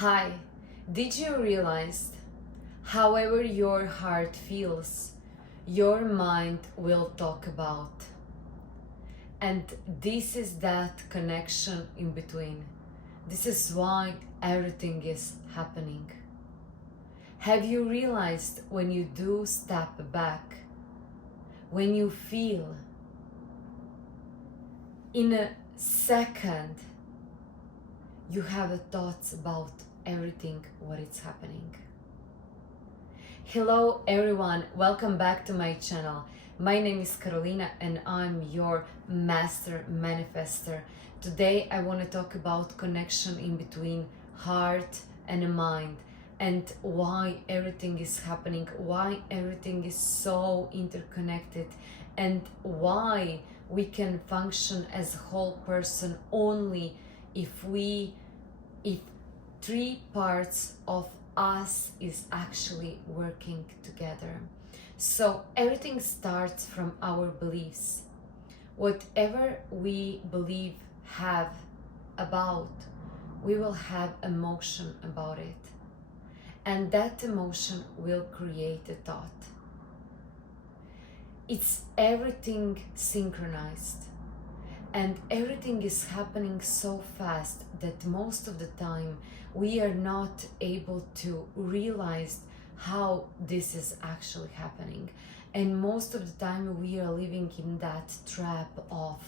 Hi, did you realize however your heart feels, your mind will talk about? And this is that connection in between. This is why everything is happening. Have you realized when you do step back, when you feel in a second, you have thoughts about everything what is happening? Hello everyone, welcome back to my channel. My name is Karolina and I'm your master manifester. Today I want to talk about connection in between heart and mind, and why everything is happening, why everything is so interconnected, and why we can function as a whole person only if three parts of us is actually working together. So everything starts from our beliefs. Whatever we believe have about, we will have emotion about it, and that emotion will create a thought. It's everything synchronized, and everything is happening so fast that most of the time we are not able to realize how this is actually happening. And most of the time we are living in that trap of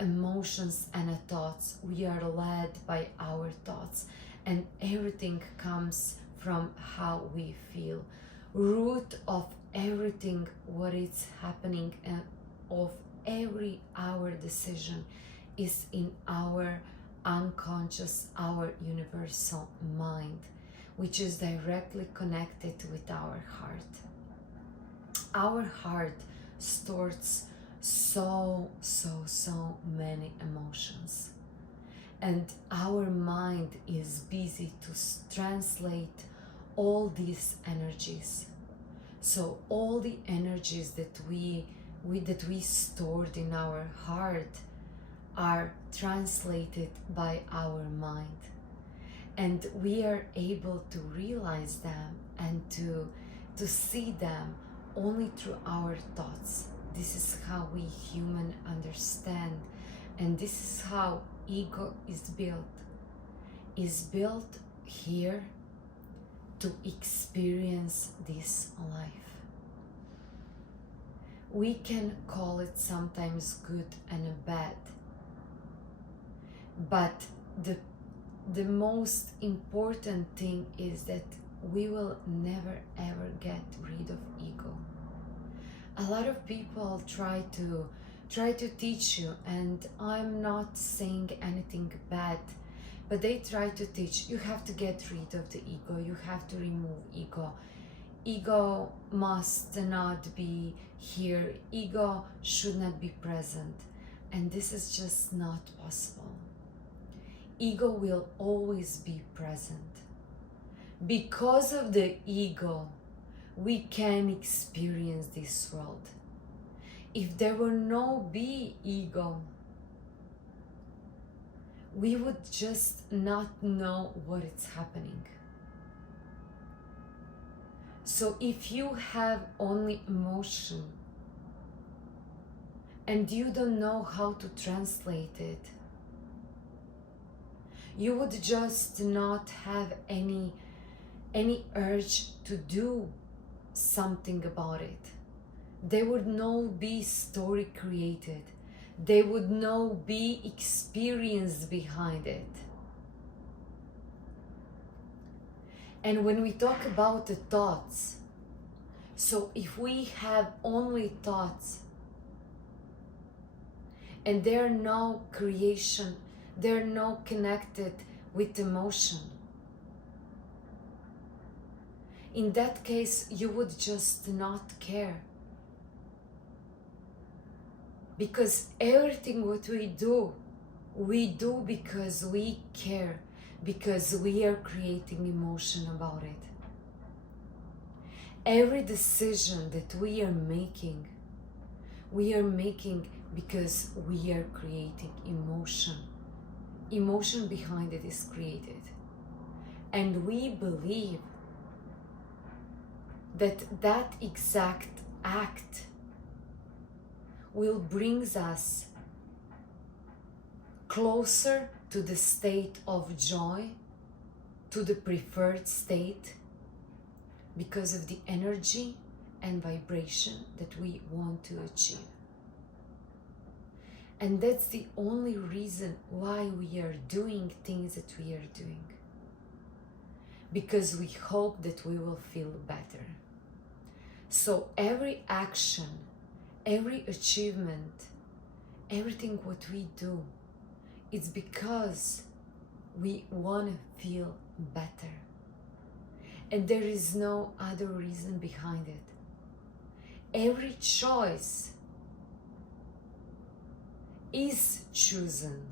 emotions and thoughts. We are led by our thoughts, and everything comes from how we feel. Root of everything what is happening and of every our decision is in our unconscious, our universal mind, which is directly connected with our heart. Our heart stores so many emotions, and our mind is busy to translate all these energies. So all the energies that we stored in our heart are translated by our mind, and we are able to realize them and to see them only through our thoughts. This is how we human understand, and this is how ego is built here to experience this life. We can call it sometimes good and bad, but the most important thing is that we will never ever get rid of ego. A lot of people try to teach you, and I'm not saying anything bad, but they try to teach you have to get rid of the ego, you have to remove ego. Ego must not be here, ego should not be present, and this is just not possible. Ego will always be present. Because of the ego, we can experience this world. If there were no ego, we would just not know what is happening. So if you have only emotion and you don't know how to translate it, you would just not have any urge to do something about it. There would no be story created. There would no be experience behind it. And when we talk about the thoughts, so if we have only thoughts and there are no creation, they're not connected with emotion, in that case you would just not care. Because everything what we do because we care, because we are creating emotion about it. Every decision that we are making because we are creating emotion. Emotion behind it is created. and we believe that that exact act will bring us closer to the state of joy, to the preferred state, because of the energy and vibration that we want to achieve. And that's the only reason why we are doing things that we are doing. Because we hope that we will feel better. So every action, every achievement, everything what we do, it's because we want to feel better. And there is no other reason behind it. Every choice is chosen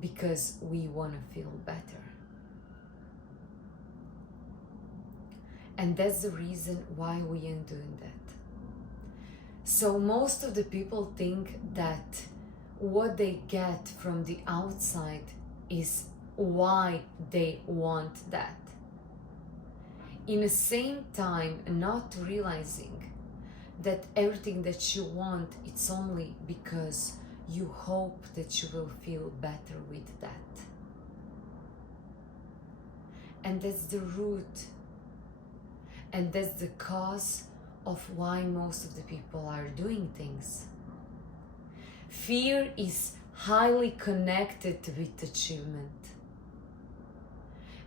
because we want to feel better. And that's the reason why we are doing that. So most of the people think that what they get from the outside is why they want that. In the same time, not realizing that everything that you want, it's only because you hope that you will feel better with that. And that's the root. And that's the cause of why most of the people are doing things. Fear is highly connected with achievement.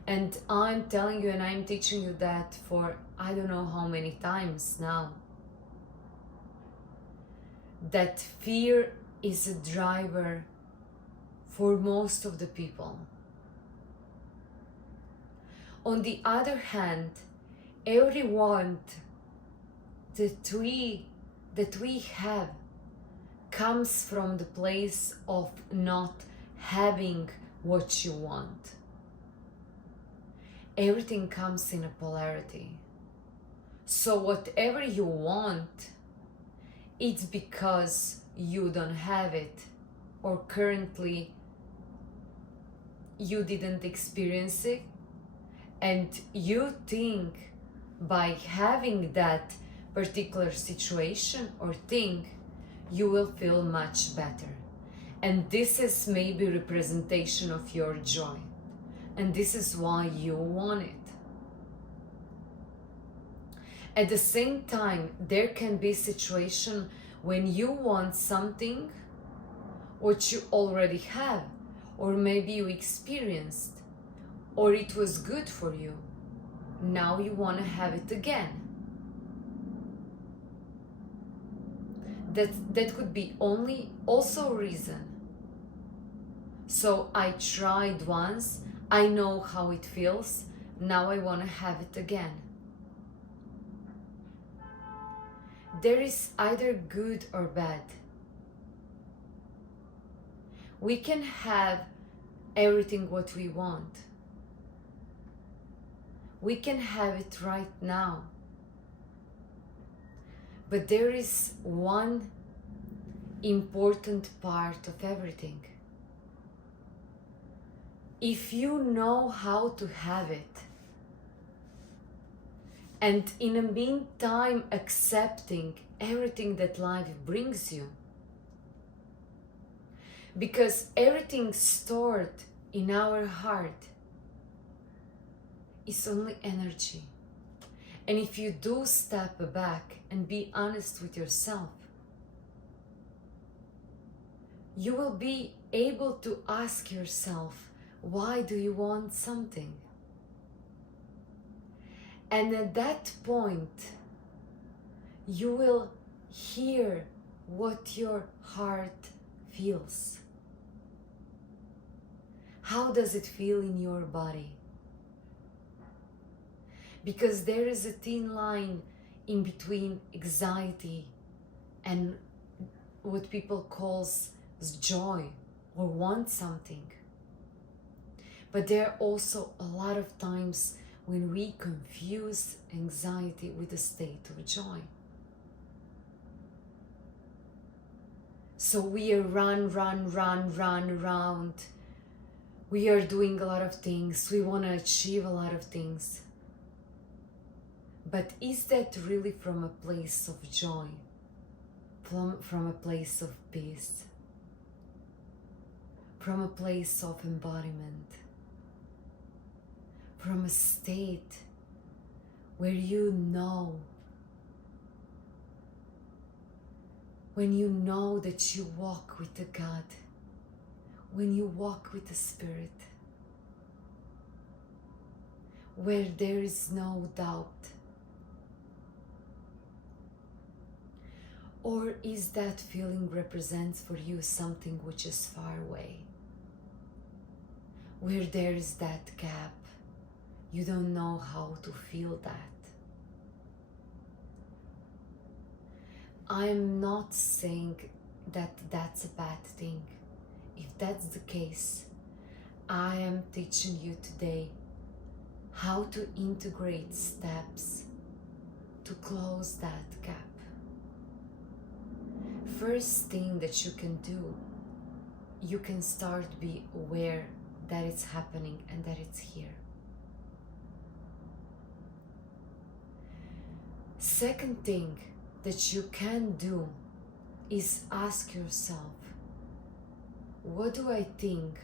And I'm telling you and I'm teaching you that for I don't know how many times now. That fear is a driver for most of the people. On the other hand, every want that we have comes from the place of not having what you want. Everything comes in a polarity. So whatever you want, it's because you don't have it, or currently you didn't experience it, and you think by having that particular situation or thing, you will feel much better. And this is maybe representation of your joy. And this is why you want it. At the same time, there can be a situation when you want something what you already have, or maybe you experienced, or it was good for you. Now you want to have it again. That could be also a reason. So I tried once, I know how it feels, now I want to have it again. There is either good or bad. We can have everything what we want. We can have it right now. But there is one important part of everything. If you know how to have it, and in the meantime accepting everything that life brings you, because everything stored in our heart is only energy. And if you do step back and be honest with yourself, you will be able to ask yourself, why do you want something? And at that point, you will hear what your heart feels. How does it feel in your body? Because there is a thin line in between anxiety and what people call joy or want something. But there are also a lot of times when we confuse anxiety with a state of joy. So we run around We are doing a lot of things. We want to achieve a lot of things. But is that really from a place of joy? From a place of peace? From a place of embodiment? From a state where you know, when you know that you walk with the God, when you walk with the Spirit, where there is no doubt? Or is that feeling represents for you something which is far away, where there is that gap? You don't know how to feel that. I'm not saying that that's a bad thing. If that's the case, I am teaching you today how to integrate steps to close that gap. First thing that you can do, you can start be aware that it's happening and that it's here. Second thing that you can do is ask yourself, what do I think?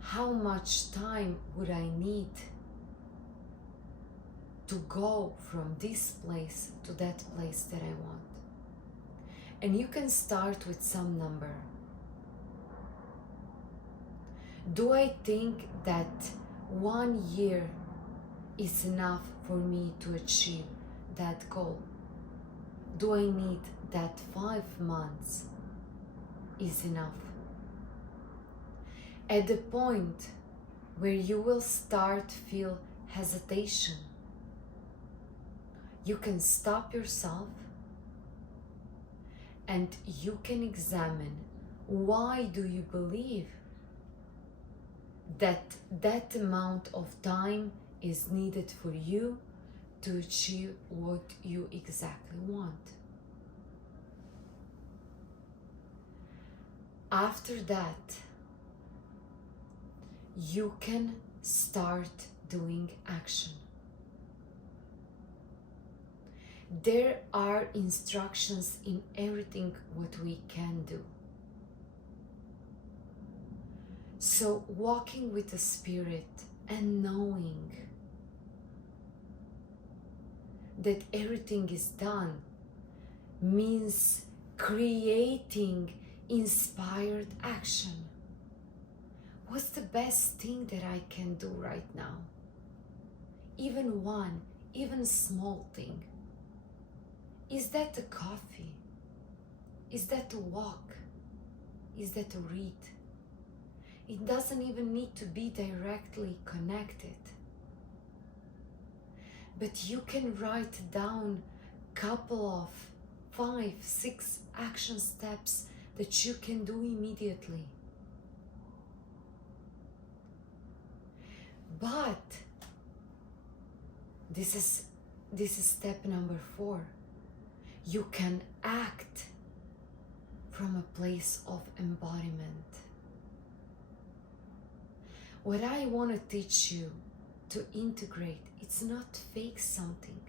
How much time would I need to go from this place to that place that I want? And you can start with some number. Do I think that 1 year is enough for me to achieve that goal? Do I need that 5 months is enough? At the point where you will start feel hesitation, you can stop yourself and you can examine, why do you believe that that amount of time is needed for you to achieve what you exactly want? After that, you can start doing action. There are instructions in everything what we can do. So walking with the Spirit and knowing that everything is done means creating inspired action. What's the best thing that I can do right now? Even one, even small thing. Is that a coffee? Is that a walk? Is that a read? It doesn't even need to be directly connected. But you can write down a couple of 5, 6 action steps that you can do immediately. But this is step number 4. You can act from a place of embodiment. What I want to teach you to integrate, it's not fake something.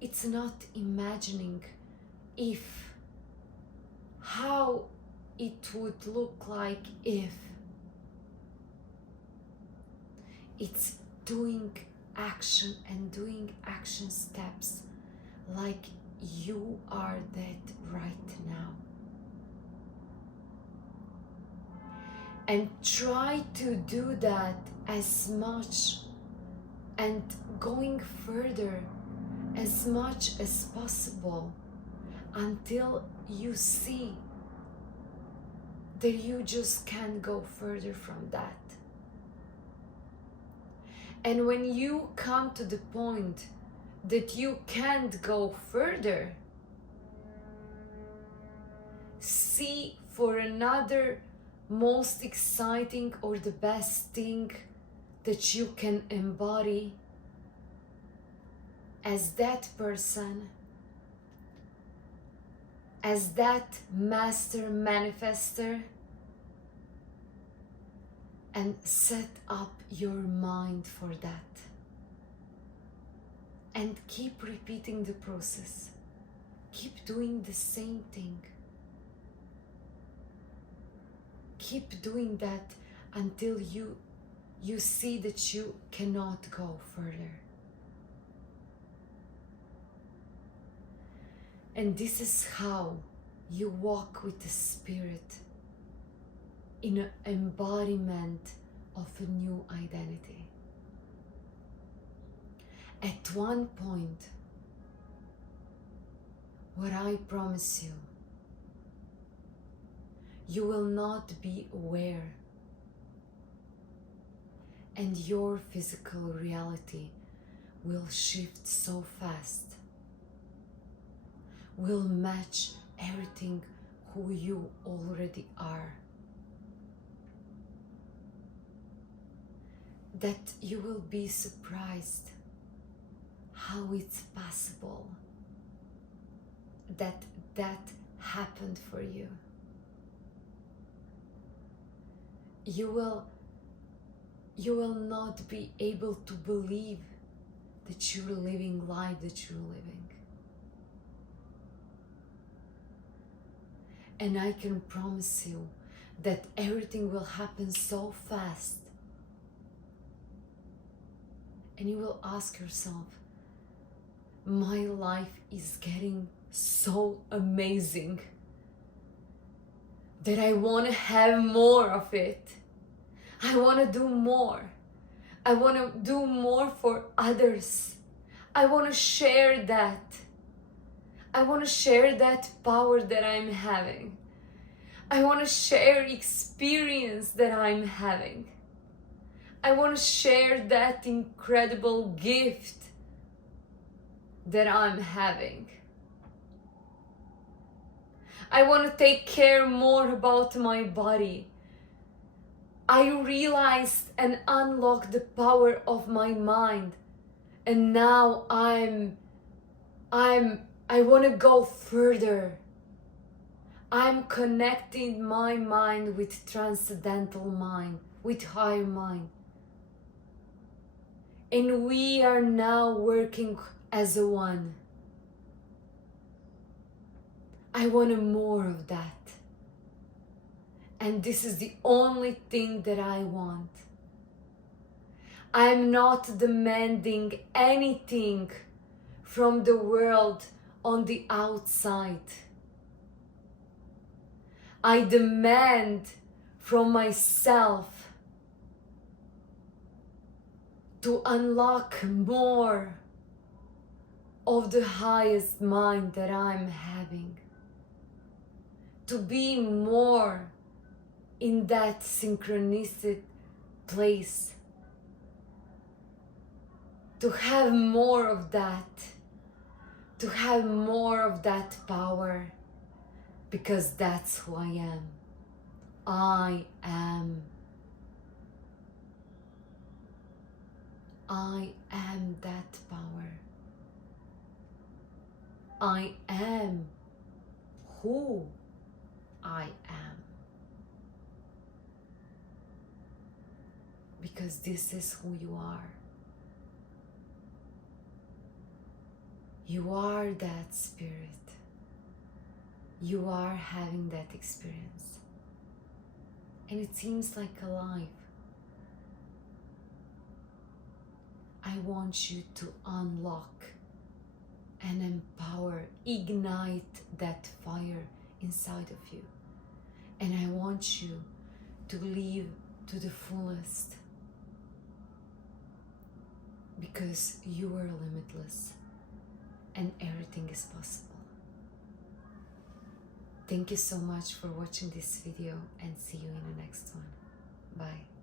It's not imagining how it would look like if. It's doing action and doing action steps like you are that right now. And try to do that as much and going further as much as possible until you see that you just can't go further from that. And when you come to the point that you can't go further, see for another most exciting or the best thing that you can embody as that person, as that master manifester, and set up your mind for that. And keep repeating the process. Keep doing the same thing. Keep doing that until you see that you cannot go further. And this is how you walk with the Spirit in an embodiment of a new identity. At one point, what I promise you, you will not be aware, and your physical reality will shift so fast, will match everything who you already are, that you will be surprised how it's possible that happened for you. You will not be able to believe that you're living life that you're living. And I can promise you that everything will happen so fast. And you will ask yourself, my life is getting so amazing that I want to have more of it. I want to do more. I want to do more for others. I want to share that. I want to share that power that I'm having. I want to share experience that I'm having. I want to share that incredible gift that I'm having. I want to take care more about my body. I realized and unlocked the power of my mind, and now I want to go further. I'm connecting my mind with transcendental mind, with higher mind. And we are now working as a one. I want more of that. And this is the only thing that I want. I'm not demanding anything from the world on the outside. I demand from myself to unlock more of the highest mind that I'm having. To be more in that synchronistic place. To have more of that. To have more of that power. Because that's who I am. I am. I am that power. I am who I am. Because this is who you are. You are that spirit. You are having that experience. And it seems like alive. I want you to unlock and empower, ignite that fire inside of you. And I want you to live to the fullest. Because you are limitless and everything is possible. Thank you so much for watching this video, and see you in the next one. Bye.